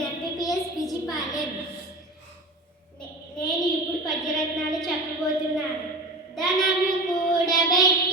Thousand MBBS విజిపాలెం నేను ఇప్పుడు పద్యరత్నాలు చెప్పబోతున్నాను. ధనము కూడబెట్టి.